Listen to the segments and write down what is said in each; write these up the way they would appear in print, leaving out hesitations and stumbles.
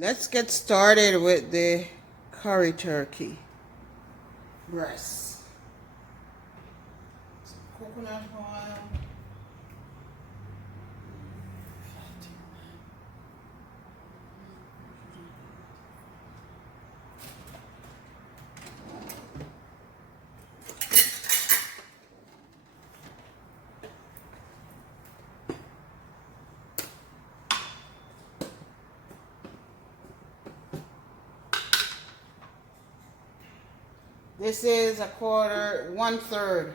Let's get started with the curry turkey breasts. Some coconut oil. This is a quarter, 1/3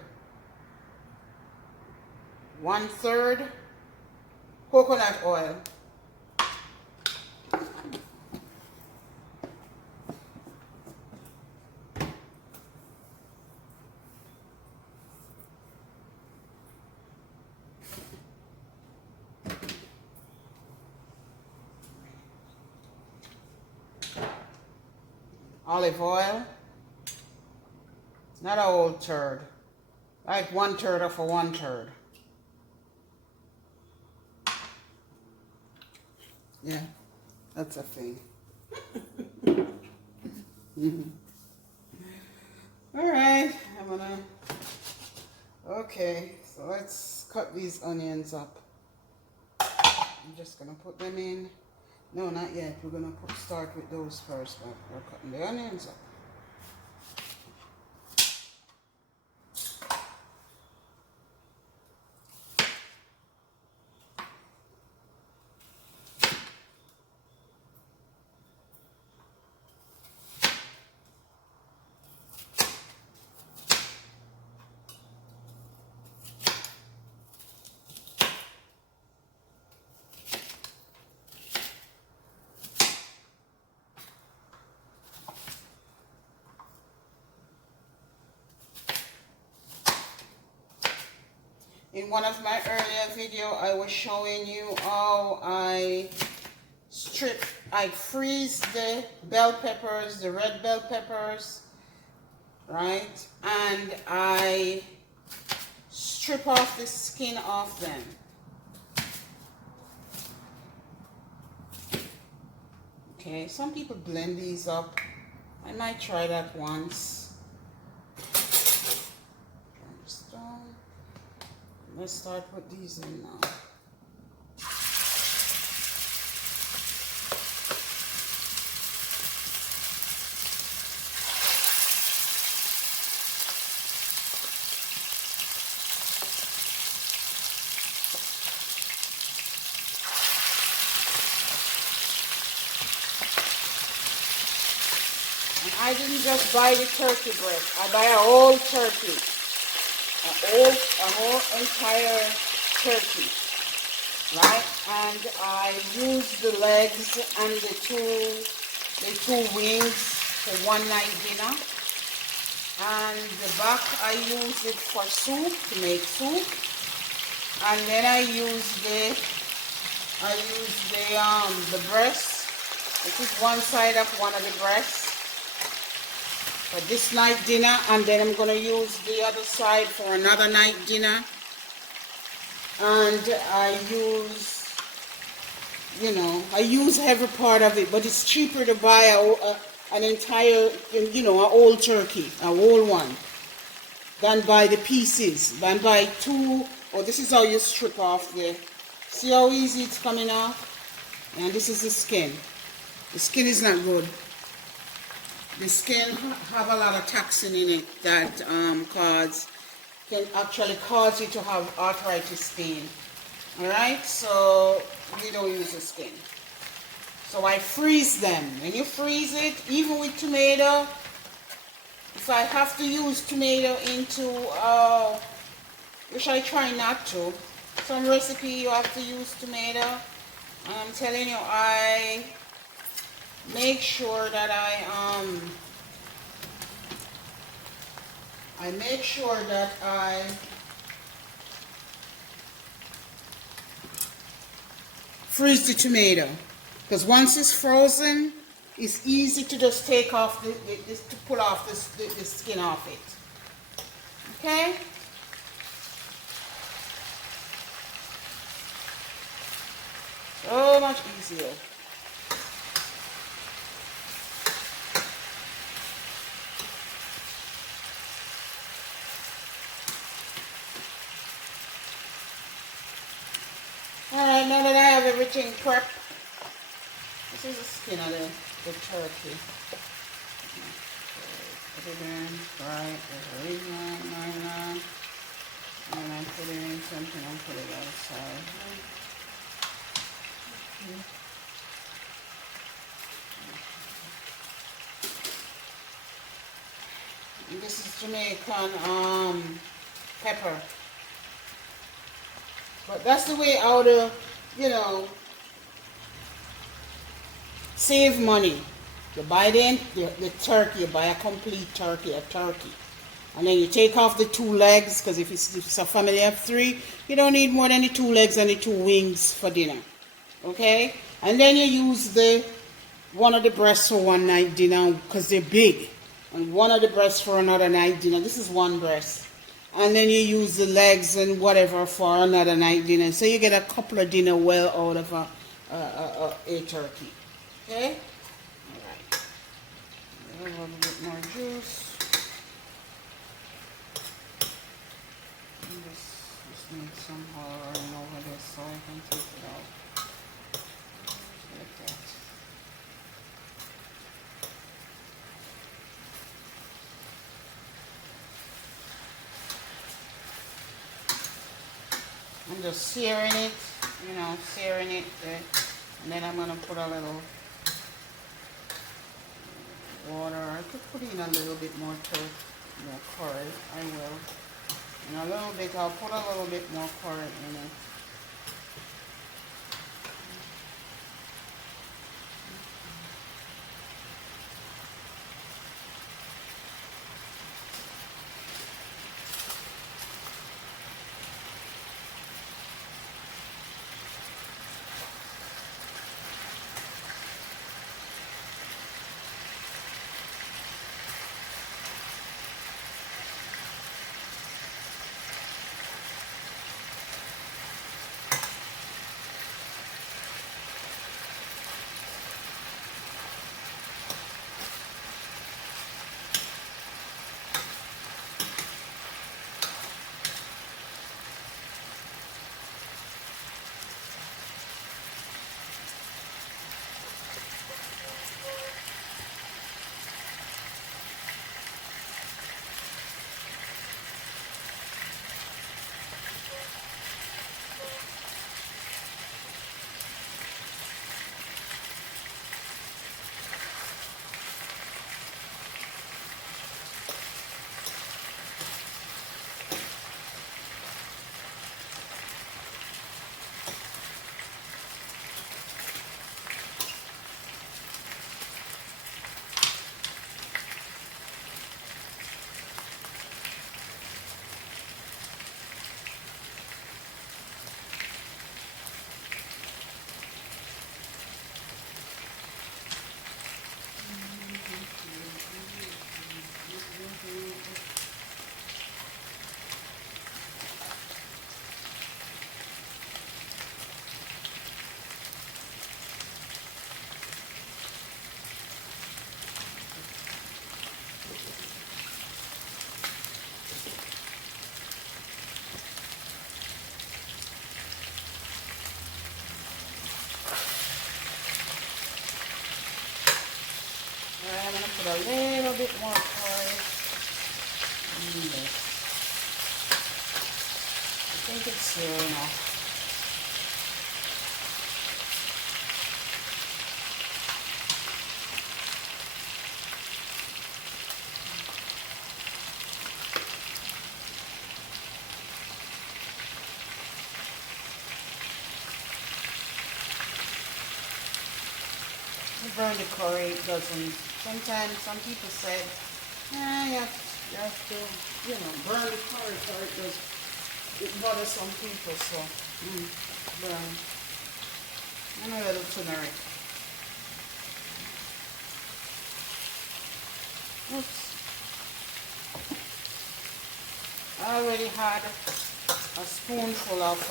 coconut oil. Olive oil. Not a whole third. Like 1/3 of a 1/3. Yeah, that's a thing. All right, okay, so let's cut these onions up. I'm just gonna put them in. No, not yet. We're gonna start with those first, but we're cutting the onions up. In one of my earlier video, I was showing you how I freeze the bell peppers, the red bell peppers, right? And I strip off the skin off them. Okay, some people blend these up. I might try that once. Let's start put these in now. And I didn't just buy the turkey breast. I buy a whole turkey. A whole entire turkey, right? And I use the legs and the two wings for one night dinner. And the back I use it for soup, to make soup. And then I use the breast. This is one side of one of the breasts for this night dinner, and then I'm going to use the other side for another night dinner. And I use every part of it, but it's cheaper to buy an entire, a whole turkey, a whole one, than buy the pieces, than buy two. Oh, this is how you strip off see how easy it's coming off? And this is the skin. The skin is not good. The skin have a lot of toxin in it that can actually cause you to have arthritis pain. Alright, so we don't use the skin. So I freeze them. When you freeze it, even with tomato, if I have to use tomato into, which I try not to, some recipe you have to use tomato. And I'm telling you, I make sure that I freeze the tomato, because once it's frozen, it's easy to just take off to pull off the skin off it. Okay. So much easier. now that I have everything prepped, this is the skin of the turkey. Put it in, right, there's nine, and then I put it in something and put it outside. This is Jamaican pepper. But that's the way how to, you know, save money. You buy the turkey, you buy a complete turkey, a turkey. And then you take off the two legs, because if it's a family of 3, you don't need more than the 2 legs and the 2 wings for dinner. Okay? And then you use one of the breasts for one night dinner, because they're big. And one of the breasts for another night dinner. This is one breast. And then you use the legs and whatever for another night dinner. So you get a couple of dinner well out of a turkey. Okay? Alright. A little bit more juice. Just need some oil running over this so I can take it out. Like that. I'm just searing it, searing it, and then I'm going to put a little water. I could put in a little bit more curry. I will. And a little bit, I'll put a little bit more curry in it. I'm going to put a little bit more curry in this. I think it's here enough. Burn the curry, it doesn't. Sometimes some people said, you have to, burn the curry so it does. It bothers some people, so burn. And a little turmeric. Oops. I already had a spoonful of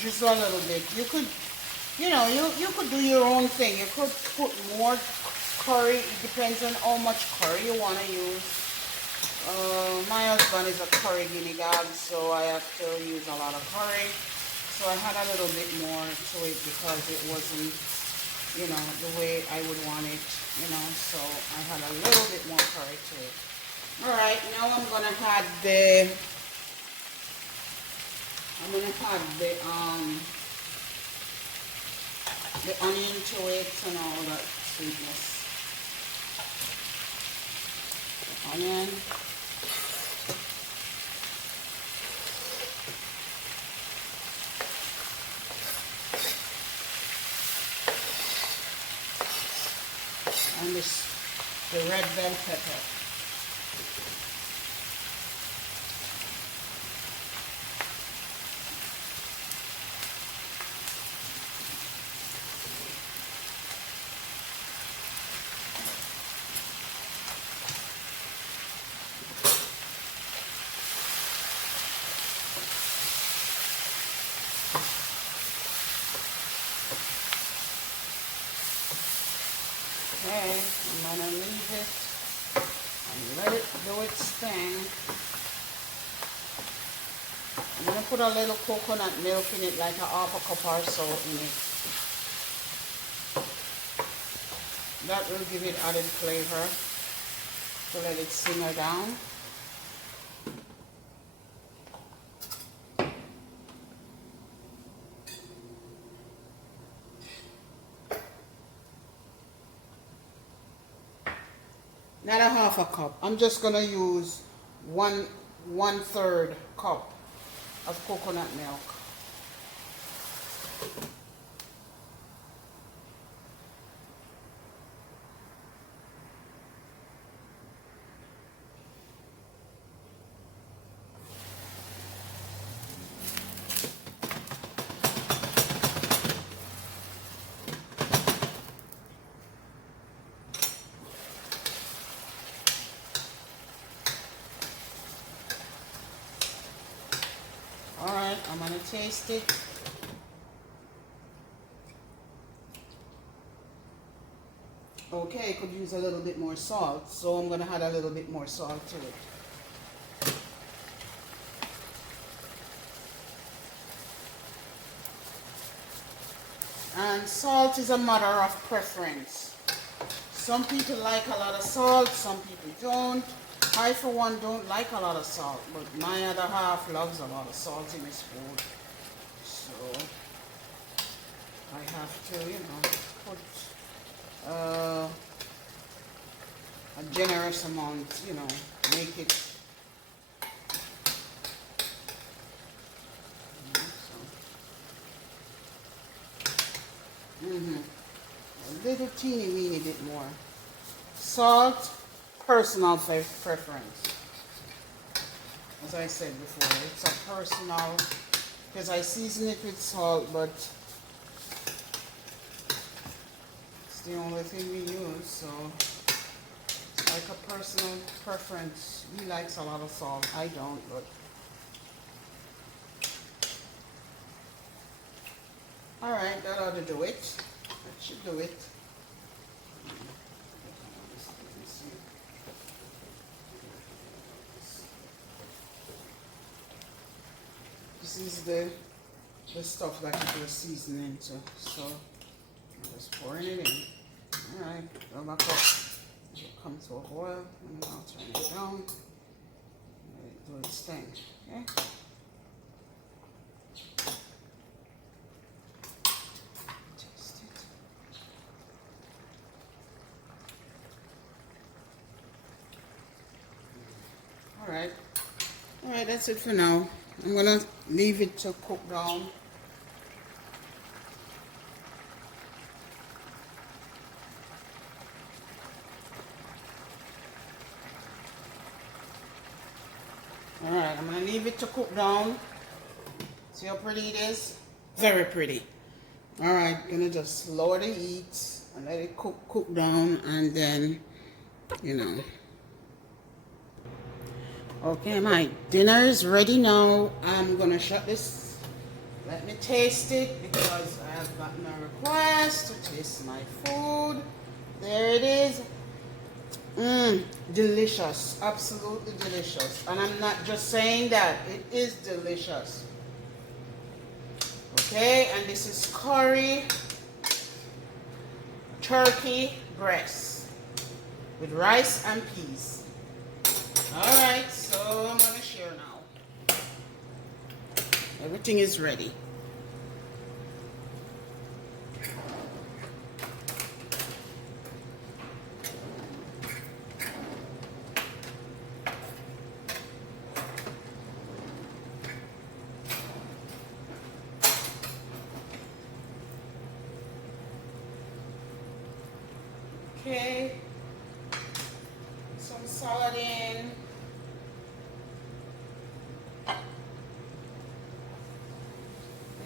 just a little bit. You could. You could do your own thing. You could put more curry. It depends on how much curry you want to use. My husband is a curry guinea dog, so I have to use a lot of curry. So I had a little bit more to it because it wasn't, the way I would want it, so I had a little bit more curry to it. Alright, now I'm gonna add the onion to it and all that sweetness. The onion. And the red bell pepper. Okay, I'm gonna leave it and let it do its thing. I'm gonna put a little coconut milk in it, like a half a cup or so in it. That will give it added flavor to let it simmer down. Not a half a cup. I'm just gonna use one-third cup of coconut milk. Alright, I'm gonna taste it. Okay, could use a little bit more salt, so I'm gonna add a little bit more salt to it. And salt is a matter of preference. Some people like a lot of salt, some people don't. I, for one, don't like a lot of salt, but my other half loves a lot of salt in his food. So I have to, put a generous amount, make it. A little teeny weeny bit more. Salt, personal preference. As I said before, it's a personal, because I season it with salt, but it's the only thing we use, so it's like a personal preference. He likes a lot of salt, I don't, but alright, that ought to do it. That should do it. This is the stuff that you do seasoning to, so I'm just pouring it in. Alright, fill my cup. It'll come to a boil, and then I'll turn it down. Let it do its thing, okay? Taste it. Alright. Alright, that's it for now. I'm gonna leave it to cook down. Alright, I'm gonna leave it to cook down. See how pretty it is? Very pretty. Alright, gonna just lower the heat and let it cook down, and then, Okay, my dinner is ready now. I'm gonna shut this. Let me taste it, because I have gotten a request to taste my food. There it is. Delicious, absolutely delicious. And I'm not just saying that, it is delicious. Okay, and this is curry turkey breast with rice and peas. Alright, so I'm gonna share now. Everything is ready. Okay, some salad in.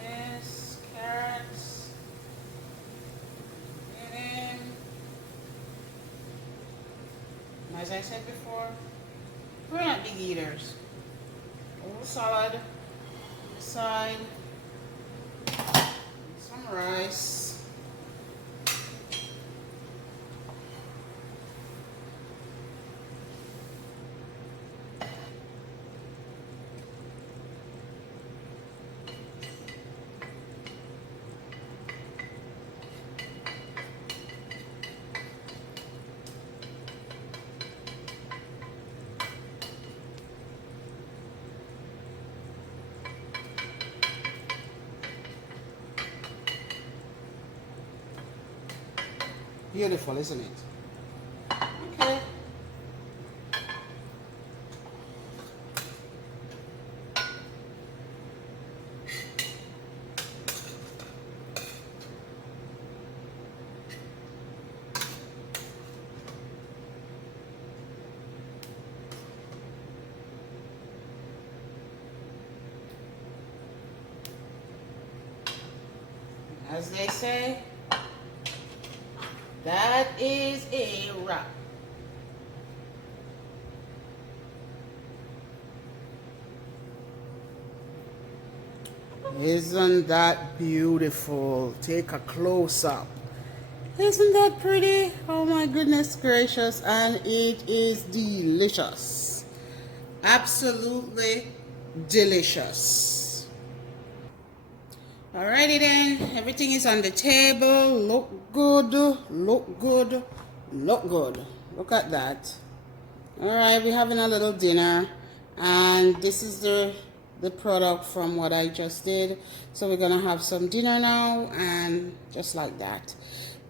This, carrots. And then, as I said before, we're not big eaters. A little salad on the side, some rice. Beautiful, isn't it? Okay. As they say, that is a wrap. Isn't that beautiful? Take a close up. Isn't that pretty? Oh my goodness gracious. And it is delicious. Absolutely delicious. Alrighty then. Everything is on the table. Look good. Look good. Look good. Look at that. Alright, we're having a little dinner. And this is the product from what I just did. So we're gonna have some dinner now, and just like that.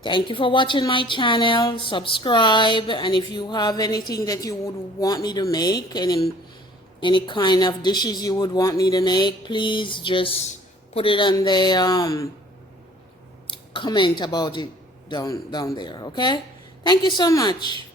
Thank you for watching my channel. Subscribe, and if you have anything that you would want me to make, any kind of dishes you would want me to make, please just put it on the comment about it down there. Okay, thank you so much.